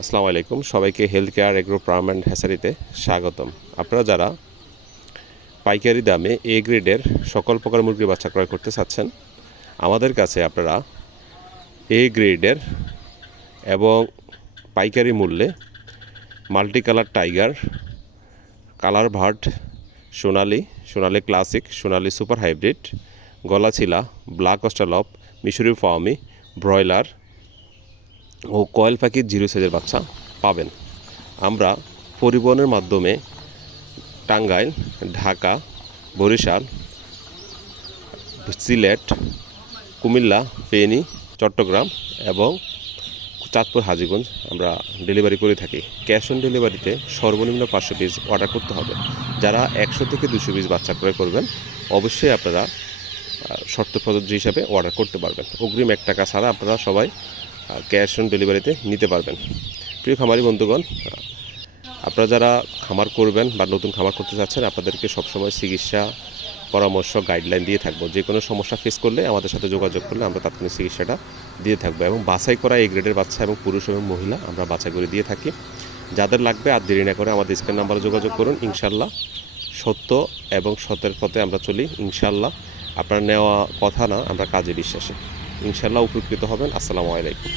আসসালামু আলাইকুম, সবাইকে health care agro farm and হ্যাচারিতে স্বাগতম। আপনারা যারা পাইকারি দামে এ গ্রেডের সকল প্রকার মুরগির বাচ্চা ক্রয় করতে চাচ্ছেন, আমাদের কাছে আপনারা এ গ্রেডের এবং পাইকারি মূল্যে multi colour tiger, colour bird, সোনালি ক্লাসিক, সোনালি সুপার হাইব্রিড, গলাচিলা, ব্ল্যাক অস্ট্রালপ, মিশরি ফার্মি, ব্রয়লার ও কয়েল পাখির জিরো সাইজের বাচ্চা পাবেন। আমরা পরিবহনের মাধ্যমে টাঙ্গাইল, ঢাকা, বরিশাল, সিলেট, কুমিল্লা, ফেনী, চট্টগ্রাম এবং চাঁদপুর, হাজীগঞ্জ আমরা ডেলিভারি করে থাকি। ক্যাশ অন ডেলিভারিতে সর্বনিম্ন 500 পিস অর্ডার করতে হবে। যারা 100 থেকে 200 পিস বাচ্চা ক্রয় করবেন, অবশ্যই আপনারা শর্ত প্রযোজ্য হিসাবে অর্ডার করতে পারবেন। অগ্রিম 1 টাকা ছাড়া আপনারা সবাই ক্যাশ অন ডেলিভারিতে নিতে পারবেন। প্রিয় খামারি বন্ধুগণ, আপনারা যারা খামার করবেন বা নতুন খামার করতে চাচ্ছেন, আপনাদেরকে সবসময় চিকিৎসা পরামর্শ গাইডলাইন দিয়ে থাকবো। যে কোনো সমস্যা ফেস করলে আমাদের সাথে যোগাযোগ করলে আমরা তাৎক্ষণিক চিকিৎসাটা দিয়ে থাকবো এবং বাছাই করা এই গ্রেডের বাচ্চা এবং পুরুষ এবং মহিলা আমরা বাছাই করে দিয়ে থাকি। যাদের লাগবে আর দেরি না করে আমাদের স্ক্রিন নাম্বারে যোগাযোগ করুন। ইনশাল্লাহ সত্য এবং সতের পথে আমরা চলি। ইনশাল্লাহ আপনার নেওয়া কথা না, আমরা কাজে বিশ্বাসী। ইনশাল্লাহ উপকৃত হবেন। আসসালামু আলাইকুম।